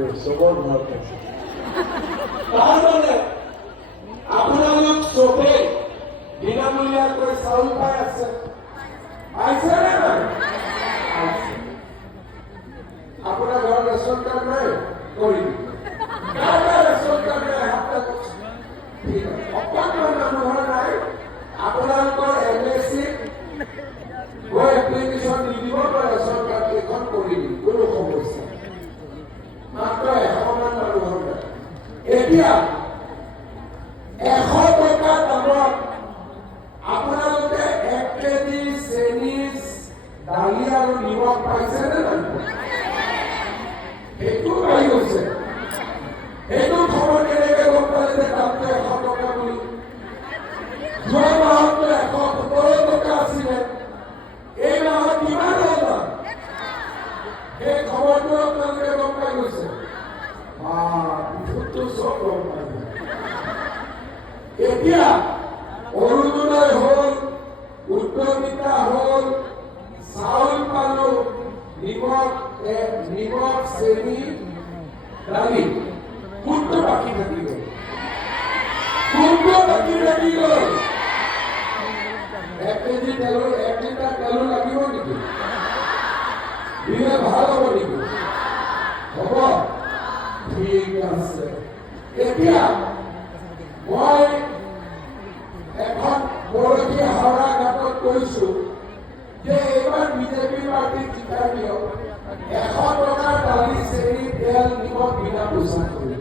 নকৰে চবৰ ঘৰতে তাৰমানে আপোনালোক চবে বিনামূলীয়াকৈ চাউল পাই আছে পাইছে নে নাই আপোনাৰ ঘৰত ৰেচন কাৰ্ড নাই কৰি ৰেচন কাৰ্ড নাই ঠিক আছে অকণমান মানুহৰ নাই আপোনালোকৰ MSC গৈ এপ্লিকেশ্যন দি দিব ৰেচন কাৰ্ড কেইখন কৰি দিম কোনো সমস্যা মাত্ৰ 100 মান মানুহৰ নাই এতিয়া 100 টকা দামত আপোনালোকে 1 কেজি চেনি দালি আৰু নিমখ পাইছে নে নাই সেইটো পাই গৈছে সেইটো খবৰ কেনেকৈ গম পালে যে দামটো 100 টকা বুলি যোৱা মাহতো 117 টকা আছিলে এই মাহত কিমান হ'ল দাম সেই খবৰটো আপোনালোকে গম পাই গৈছে বিশুদ্ধ চব গম পাই এতিয়া অৰুণোদয় হ'ল উদ্যমিতা হ'ল চাউল পালো নিমখ চেনি দালি কোনটো বাকী থাকি গ'ল কোনটো বাকী থাকি গ'ল 1 কেজি তেলৰ 1 লিটাৰ তেলো লাগিব নেকি দিলে ভাল হ'ব নেকি হ'ব ঠিক আছে এতিয়া মই এখন বৰশী হাওৰা ঘাটত কৈছো যে এইবাৰ বিজেপি পাৰ্টি জিকাই দিয়ক 100 টকাৰ দালি চেনি তেল নিমখ বিনা পইচা কৰি